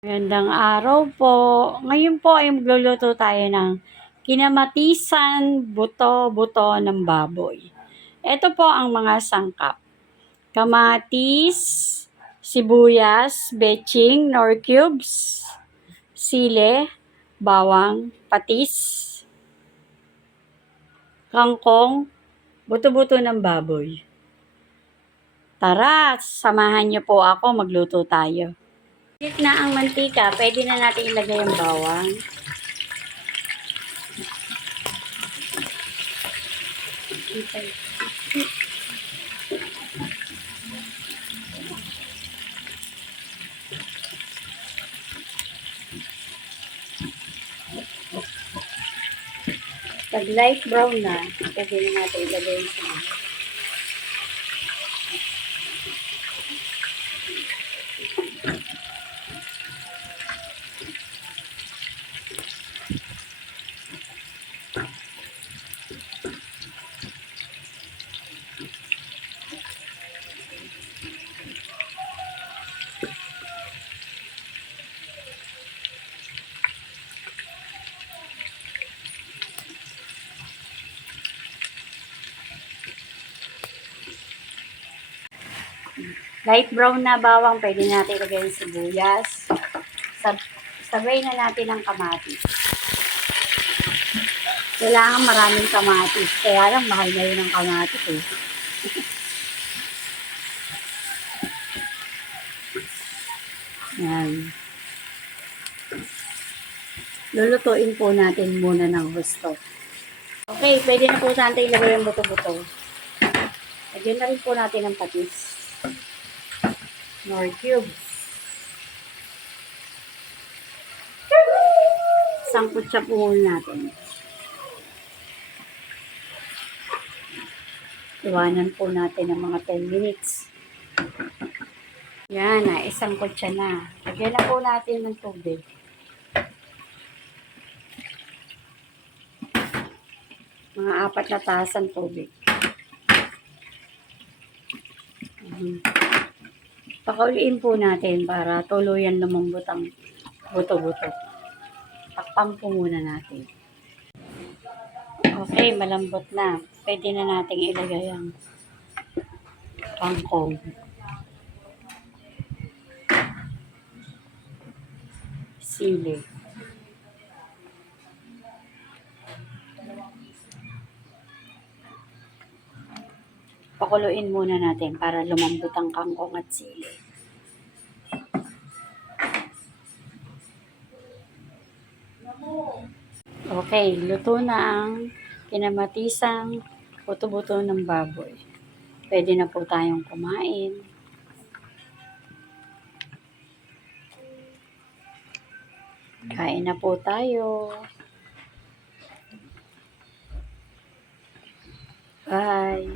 Magandang araw po. Ngayon po ay magluluto tayo ng kinamatisan buto-buto ng baboy. Ito po ang mga sangkap. Kamatis, sibuyas, betching, nor cubes, sile, bawang, patis, kangkong, buto-buto ng baboy. Tara, samahan niyo po ako, magluto tayo. Higit na ang mantika, pwede na natin ilagay ang bawang. Pag light brown na, pwede na natin ilagay yung sili. Light brown na bawang, pwede natin ilagay yung sibuyas. Sabay na natin ang kamatis. Kailangan maraming kamatis. Kaya lang, mahal na yun ang kamatis eh. Yan. Lulutuin po natin muna ng gusto. Okay, pwede na po natin ilagay yung buto-buto. Lagyan na rin po natin ang patis. Nor cubes. Sangkot siya po natin. Iwanan po natin ng mga 10 minutes. Yan na, isang kutsa na. Lagyan na po natin ng tubig. Mga 4 na tasan tubig. Pakauliin po natin para tuluyan lumambot ang buto-buto. Takpan po muna natin. Okay, malambot na. Pwede na natin ilagay ang kangkong. Sili. Pakuluin muna natin para lumambot ang kangkong at sili. Okay, luto na ang kinamatisang buto-buto ng baboy. Pwede na po tayong kumain. Kain na po tayo. Bye!